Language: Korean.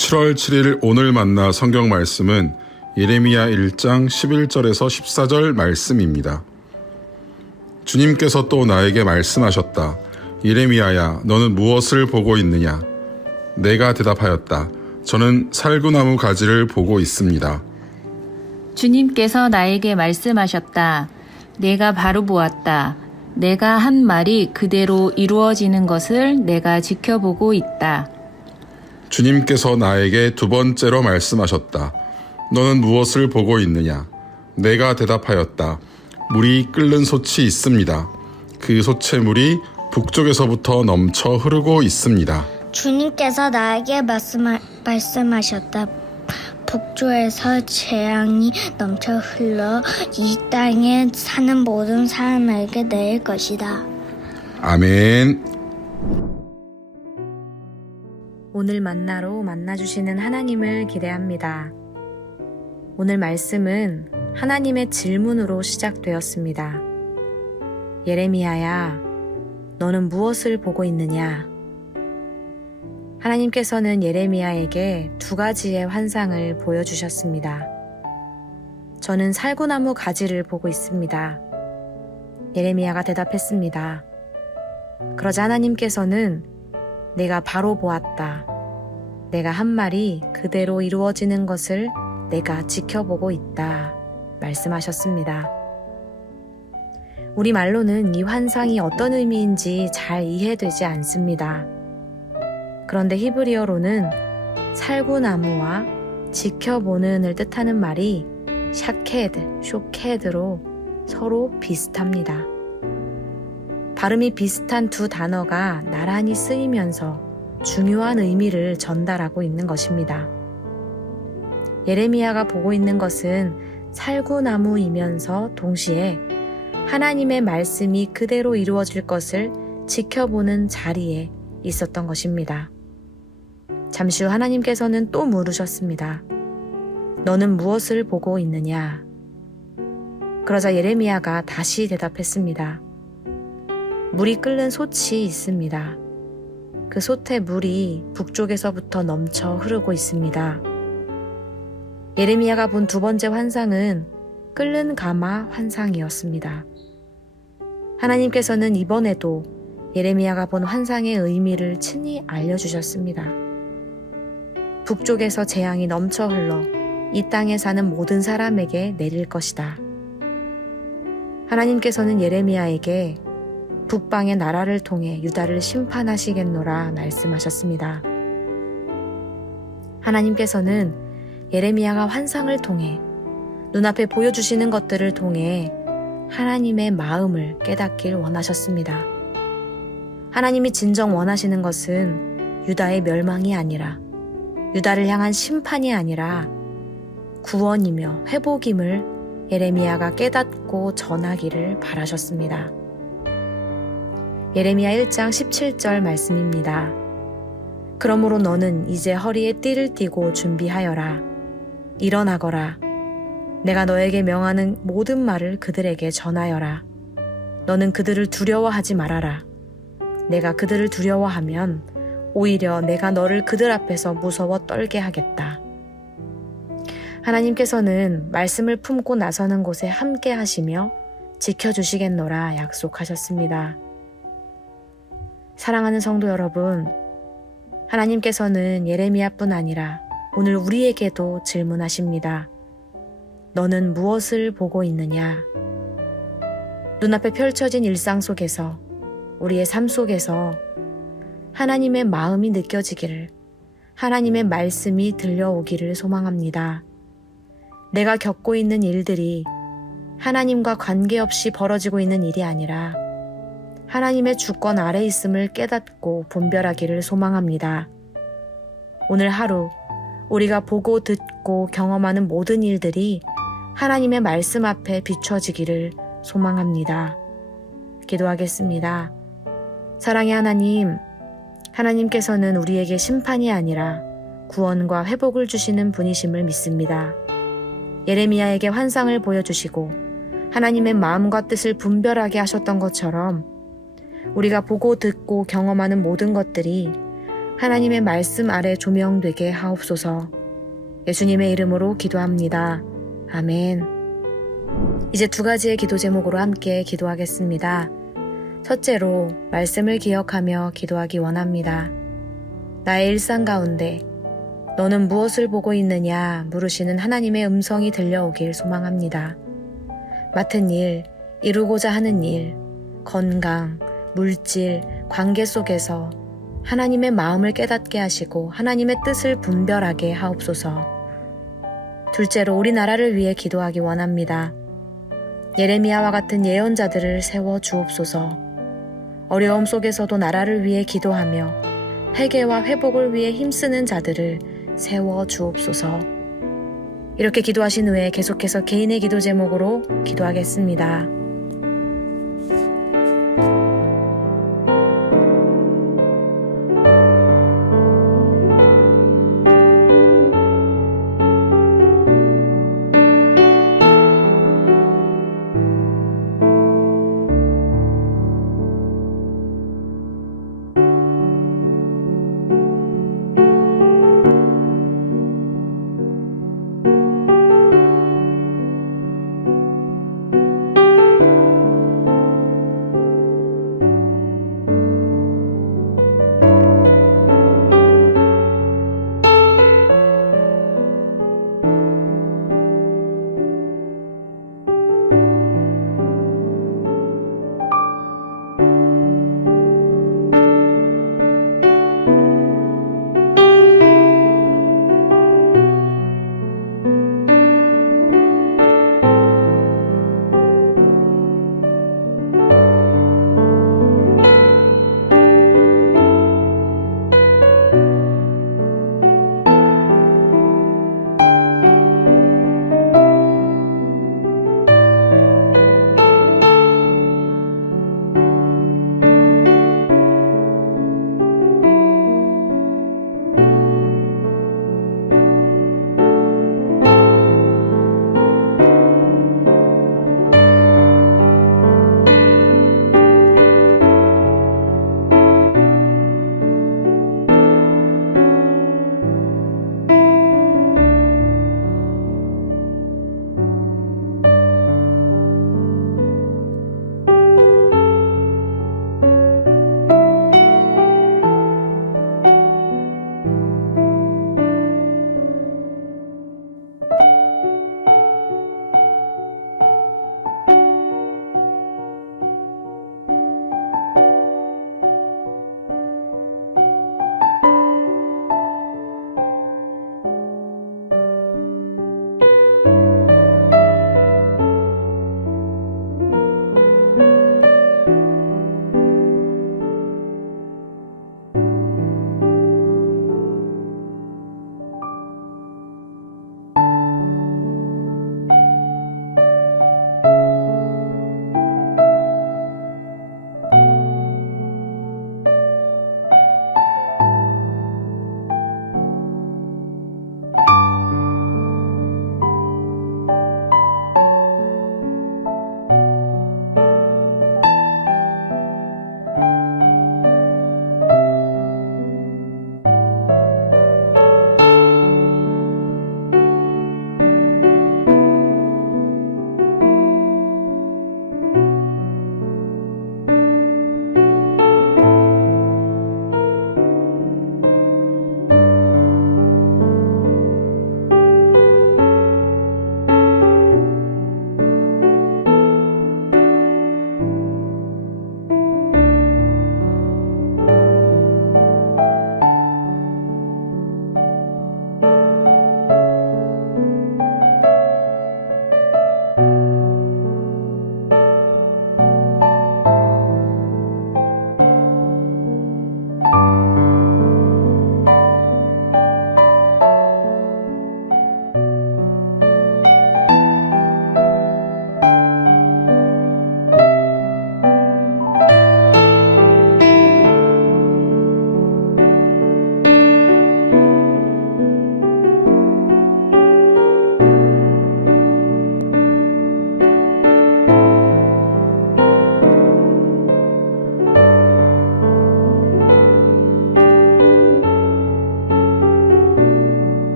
7월 7일 오늘 만나 성경 말씀은 예레미야 1장 11절에서 14절 말씀입니다. 주님께서 또 나에게 말씀하셨다. 예레미야야, 너는 무엇을 보고 있느냐? 내가 대답하였다. 저는 살구나무 가지를 보고 있습니다. 주님께서 나에게 말씀하셨다. 내가 바로 보았다. 내가 한 말이 그대로 이루어지는 것을 내가 지켜보고 있다. 주님께서 나에게 두 번째로 말씀하셨다. 너는 무엇을 보고 있느냐? 내가 대답하였다. 물이 끓는 솥이 있습니다. 그 솥의 물이 북쪽에서부터 넘쳐 흐르고 있습니다. 주님께서 나에게 말씀하셨다. 북쪽에서 재앙이 넘쳐 흘러 이 땅에 사는 모든 사람에게 내릴 것이다. 아멘. 오늘 만나로 만나주시는 하나님을 기대합니다. 오늘 말씀은 하나님의 질문으로 시작되었습니다. 예레미야야, 너는 무엇을 보고 있느냐? 하나님께서는 예레미야에게 두 가지의 환상을 보여주셨습니다. 저는 살구나무 가지를 보고 있습니다. 예레미야가 대답했습니다. 그러자 하나님께서는 내가 바로 보았다. 내가 한 말이 그대로 이루어지는 것을 내가 지켜보고 있다. 말씀하셨습니다. 우리말로는 이 환상이 어떤 의미인지 잘 이해되지 않습니다. 그런데 히브리어로는 살구나무와 지켜보는을 뜻하는 말이 샤케드, 쇼케드로 서로 비슷합니다. 발음이 비슷한 두 단어가 나란히 쓰이면서 중요한 의미를 전달하고 있는 것입니다. 예레미야가 보고 있는 것은 살구나무이면서 동시에 하나님의 말씀이 그대로 이루어질 것을 지켜보는 자리에 있었던 것입니다. 잠시 후 하나님께서는 또 물으셨습니다. 너는 무엇을 보고 있느냐? 그러자 예레미야가 다시 대답했습니다. 물이 끓는 솥이 있습니다. 그 솥의 물이 북쪽에서부터 넘쳐 흐르고 있습니다. 예레미야가 본 두 번째 환상은 끓는 가마 환상이었습니다. 하나님께서는 이번에도 예레미야가 본 환상의 의미를 친히 알려주셨습니다. 북쪽에서 재앙이 넘쳐 흘러 이 땅에 사는 모든 사람에게 내릴 것이다. 하나님께서는 예레미야에게 북방의 나라를 통해 유다를 심판하시겠노라 말씀하셨습니다. 하나님께서는 예레미야가 환상을 통해 눈앞에 보여주시는 것들을 통해 하나님의 마음을 깨닫길 원하셨습니다. 하나님이 진정 원하시는 것은 유다의 멸망이 아니라 유다를 향한 심판이 아니라 구원이며 회복임을 예레미야가 깨닫고 전하기를 바라셨습니다. 예레미야 1장 17절 말씀입니다. 그러므로 너는 이제 허리에 띠를 띠고 준비하여라. 일어나거라. 내가 너에게 명하는 모든 말을 그들에게 전하여라. 너는 그들을 두려워하지 말아라. 내가 그들을 두려워하면 오히려 내가 너를 그들 앞에서 무서워 떨게 하겠다. 하나님께서는 말씀을 품고 나서는 곳에 함께 하시며 지켜주시겠노라 약속하셨습니다. 사랑하는 성도 여러분, 하나님께서는 예레미야뿐 아니라 오늘 우리에게도 질문하십니다. 너는 무엇을 보고 있느냐? 눈앞에 펼쳐진 일상 속에서, 우리의 삶 속에서 하나님의 마음이 느껴지기를, 하나님의 말씀이 들려오기를 소망합니다. 내가 겪고 있는 일들이 하나님과 관계없이 벌어지고 있는 일이 아니라 하나님의 주권 아래 있음을 깨닫고 분별하기를 소망합니다. 오늘 하루 우리가 보고 듣고 경험하는 모든 일들이 하나님의 말씀 앞에 비춰지기를 소망합니다. 기도하겠습니다. 사랑의 하나님, 하나님께서는 우리에게 심판이 아니라 구원과 회복을 주시는 분이심을 믿습니다. 예레미야에게 환상을 보여주시고 하나님의 마음과 뜻을 분별하게 하셨던 것처럼 우리가 보고 듣고 경험하는 모든 것들이 하나님의 말씀 아래 조명되게 하옵소서. 예수님의 이름으로 기도합니다. 아멘. 이제 두 가지의 기도 제목으로 함께 기도하겠습니다. 첫째로 말씀을 기억하며 기도하기 원합니다. 나의 일상 가운데 너는 무엇을 보고 있느냐 물으시는 하나님의 음성이 들려오길 소망합니다. 맡은 일, 이루고자 하는 일, 건강, 물질, 관계 속에서 하나님의 마음을 깨닫게 하시고 하나님의 뜻을 분별하게 하옵소서. 둘째로 우리나라를 위해 기도하기 원합니다. 예레미야와 같은 예언자들을 세워 주옵소서. 어려움 속에서도 나라를 위해 기도하며 회개와 회복을 위해 힘쓰는 자들을 세워 주옵소서. 이렇게 기도하신 후에 계속해서 개인의 기도 제목으로 기도하겠습니다.